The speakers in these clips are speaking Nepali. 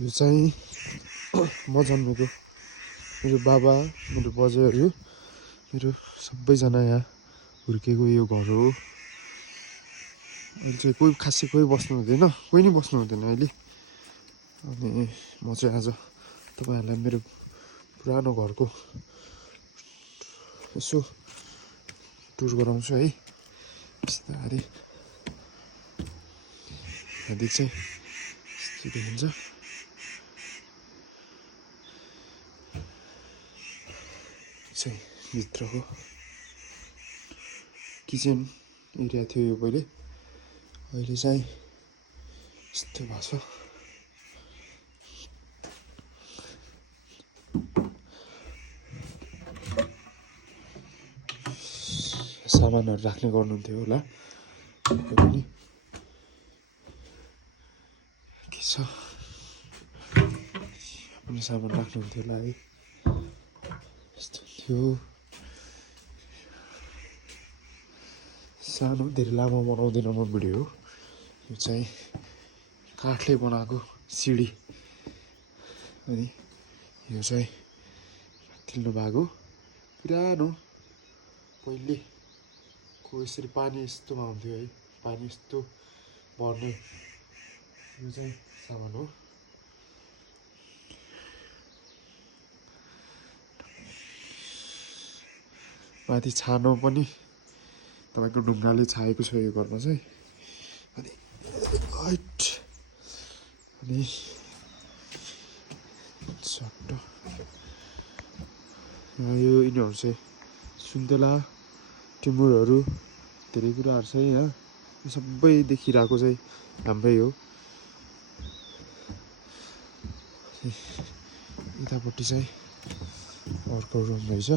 यो चाहिँ म जन्मेको मेरो बाबा मेरो बजेहरू मेरो सबैजना यहाँ हुर्केको यो घर हो। अहिले चाहिँ कोही खासै कोही बस्नु हुँदैन, कोही नि बस्नु हुँदैन अहिले। अनि म चाहिँ आज तपाईँहरूलाई मेरो पुरानो घरको यसो टुर गराउँछु है। बिस्तारै यहाँदेखि चाहिँ यस्तो देखिन्छ। चाहिँ भित्रको किचन एरिया थियो यो पहिले, अहिले चाहिँ यस्तो भएको छ। सामानहरू राख्ने गर्नुहुन्थ्यो होला पनि के छ पनि सामान राख्नुहुन्थ्यो होला है। यस्तो थियो सानो, धेरै लामो बनाउँदैन म भिडियो। यो चाहिँ काठले बनाएको सिडी अनि यो चाहिँ माथिल्लो भाग हो। पुरानो पहिलेको यसरी पानी यस्तोमा हुन्थ्यो है, पानी यस्तो भर्ने यो चाहिँ सामान हो। माथि छानो पनि तपाईँको ढुङ्गाले छाएको छ यो घरमा चाहिँ। अनि अनि सट्ट यो यिनीहरू चाहिँ सुन्तला टिमुरहरू धेरै कुराहरू छ यहाँ। यो सबै देखिरहेको चाहिँ हाम्रै हो। यतापट्टि चाहिँ अर्को रुम रहेछ,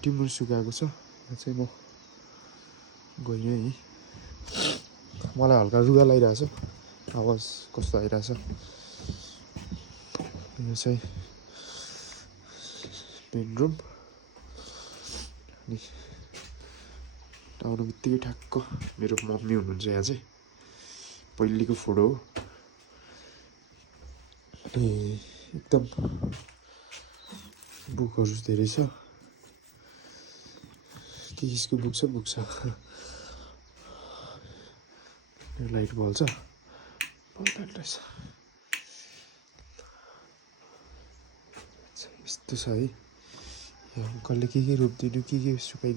टिमुर सुकाएको छ। यहाँ चाहिँ म गएँ है, मलाई हल्का रुगा लागिरहेछ, आवाज कस्तो आइरहेछ। यो चाहिँ मेन रुम। अनि आउनु बित्तिकै ठ्याक्क मेरो मम्मी हुनुहुन्छ यहाँ चाहिँ, पहिलेको फोटो हो। अनि एकदम बुकहरू धेरै छ, के किसको बुक छ। लाइट बल्छ, रहेछ यस्तो छ है। यो अङ्कलले के रोपिदिनु के सुकाइदिनु